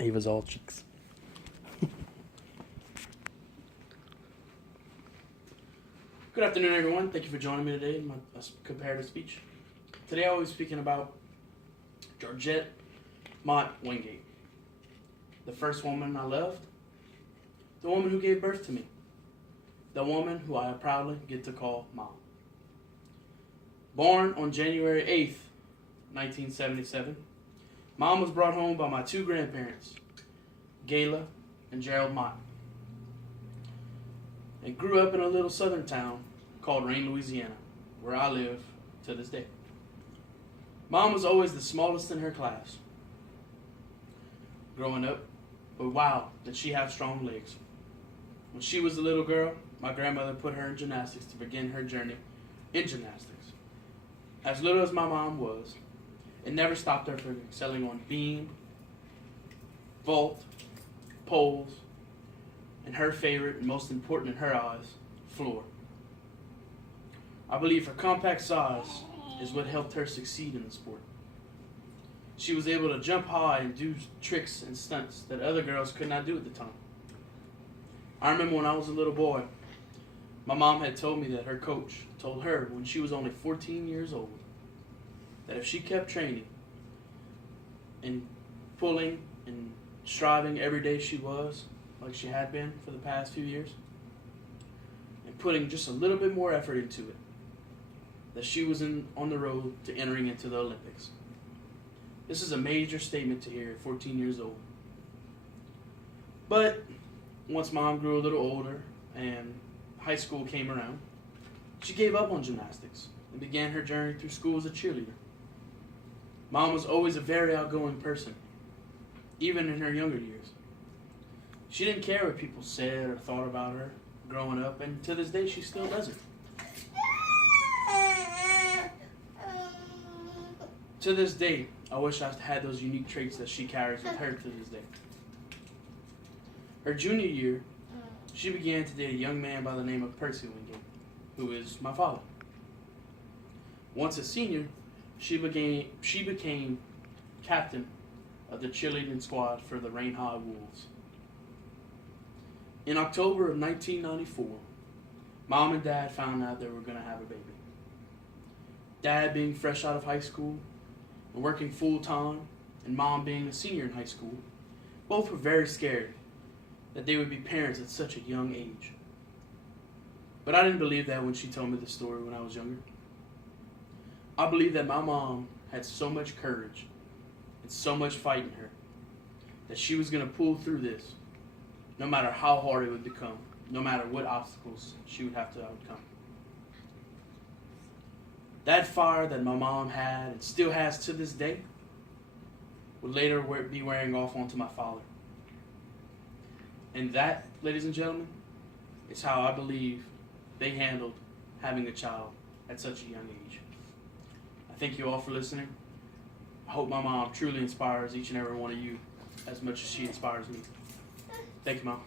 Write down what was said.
Ava's all cheeks. Good afternoon, everyone. Thank you for joining me today in my comparative speech. Today I will be speaking about Georgette Mott Wingate, the first woman I loved, the woman who gave birth to me, the woman who I proudly get to call Mom. Born on January 8th, 1977, Mom was brought home by my two grandparents, Gayla and Gerald Mott, and grew up in a little southern town called Rain, Louisiana, where I live to this day. Mom was always the smallest in her class growing up, but wow, did she have strong legs. When she was a little girl, my grandmother put her in gymnastics to begin her journey in gymnastics. As little as my mom was, it never stopped her from excelling on beam, vault, poles, and her favorite and most important in her eyes, floor. I believe her compact size is what helped her succeed in the sport. She was able to jump high and do tricks and stunts that other girls could not do at the time. I remember when I was a little boy, my mom had told me that her coach told her when she was only 14 years old that if she kept training and pulling and striving every day she was, like she had been for the past few years, and putting just a little bit more effort into it, that she was on the road to entering into the Olympics. This is a major statement to hear at 14 years old. But once Mom grew a little older and high school came around, she gave up on gymnastics and began her journey through school as a cheerleader. Mom was always a very outgoing person, even in her younger years. She didn't care what people said or thought about her growing up, and to this day she still doesn't. To this day, I wish I had those unique traits that she carries with her to this day. Her junior year, she began to date a young man by the name of Percy Wingate, who is my father. Once a senior, she became captain of the cheerleading squad for the Rain High Wolves. In October of 1994, Mom and Dad found out they were going to have a baby. Dad being fresh out of high school and working full-time, and Mom being a senior in high school, both were very scared that they would be parents at such a young age. But I didn't believe that when she told me the story when I was younger. I believe that my mom had so much courage and so much fight in her that she was going to pull through this, no matter how hard it would become, no matter what obstacles she would have to overcome. That fire that my mom had and still has to this day would later be wearing off onto my father. And that, ladies and gentlemen, is how I believe they handled having a child at such a young age. I thank you all for listening. I hope my mom truly inspires each and every one of you as much as she inspires me. Thank you, Mom.